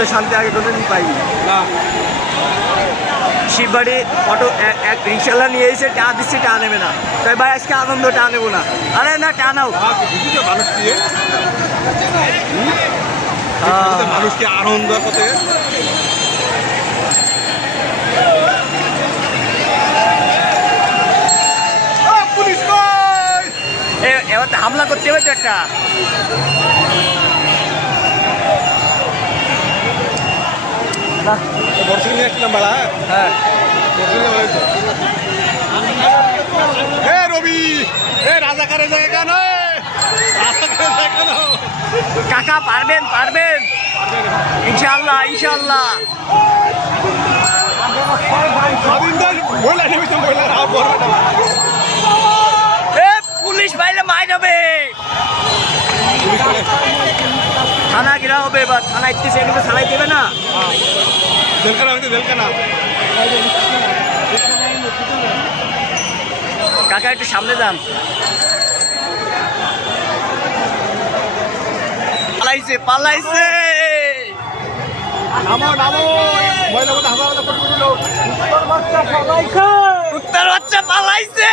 এত শান্তি আগে কোনোদিন পাইনি। না শিববাড়ি অটো এক রিক্সাওয়ালা নিয়ে এসে টা দিচ্ছে, টা নেবে না। তাই ভাই আজকে আনন্দ, টা নেবো না। আরে না, টা নাও। বুঝিতে মানুষ দিয়ে মানুষকে আনন্দ করতে পুলিশ কই এবার তো হামলা করতে হবে তো একটা। বর্ষা নিয়ে আসছিলাম বাড়া। হ্যাঁ হে রবি, এ রাজাকারের জায়গা কেন? রাজাকারের জায়গা কেন? কাকা পারবেন, পারবেন ইনশাআল্লাহ, ইনশাআল্লাহ। স্বাধীনতার মহিলা নেমেছে, মহিলারা পড়বে না। এ পুলিশ পাইলে মাইর হবে, থানা ঘেরা হবে। এবার থানা ইচ্ছে এগুলো থানায় দেবে না। জেলখানা হয়েছে, জেলখানা। কাকা একটু সামনে যান। পালাইছে, পালাইছে। নামো নামো, মহিলা হাজার হাজার কোটি কোটি লোক। কুত্তার বাচ্চা পালাইছে।